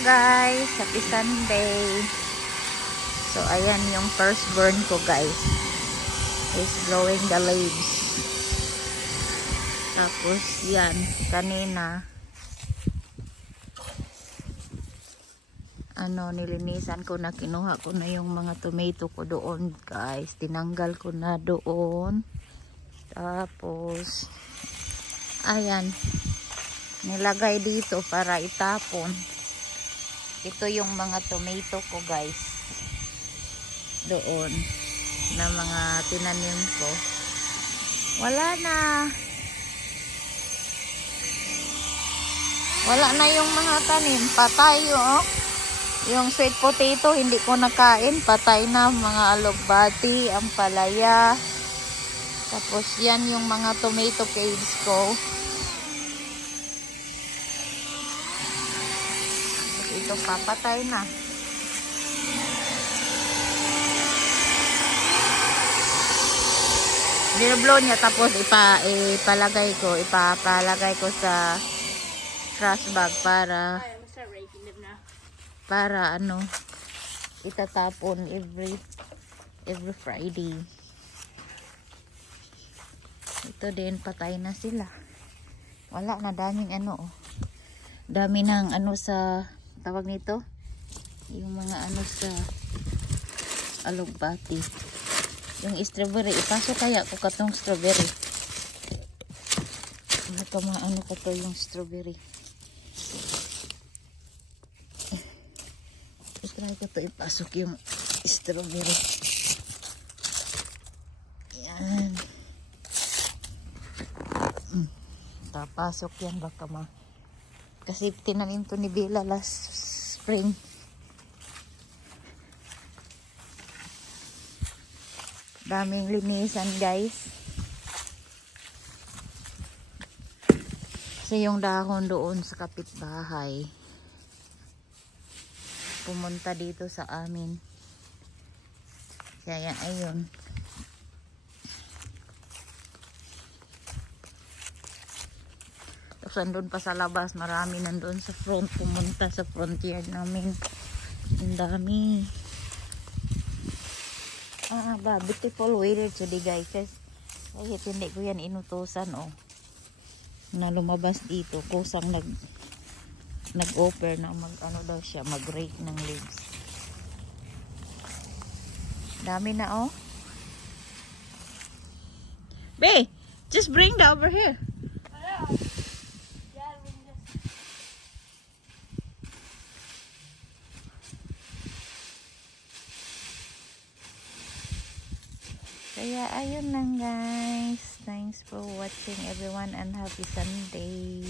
guys, happy Sunday. So ayan yung first burn ko guys. Is blowing the leaves. Tapos yan, kanina nilinisan ko na, kinuha ko na yung mga tomato ko doon guys. Tinanggal ko na doon. Tapos ayan, nilagay dito para itapon. Ito yung mga tomato ko guys, doon na mga tinanim ko. Wala na yung mga tanim, patay oh. Yung sweet potato hindi ko nakain, patay na. Mga alugbati, ampalaya. Tapos yan yung mga tomato caves ko. Ito papatay na. Binublow niya, tapos ipapalagay ko sa trash bag para itatapon every Friday. Ito din, patay na sila. Wala na, daming dami ng sa tawag nito, yung mga sa alugbati. Yung strawberry, ipasok kaya ko katong strawberry. Ko to yung strawberry. I-try ko to ipasok yung strawberry. Yan. Tapasok yan, baka kasi tinanim to ni Bella last spring. Daming linisan guys. Kasi yung dahon doon sa kapitbahay pumunta dito sa amin. Kaya ayun. Tapos andun pa sa labas, marami nandun sa front, pumunta sa frontier namin. Ang dami. Beautiful weather today guys. Kahit hindi ko yan inutusan na lumabas dito. Kusang nag-offer na daw siya, mag-rake ng leaves. Dami na Bae, just bring that over here. Kaya ayun lang guys. Thanks for watching everyone and happy Sunday.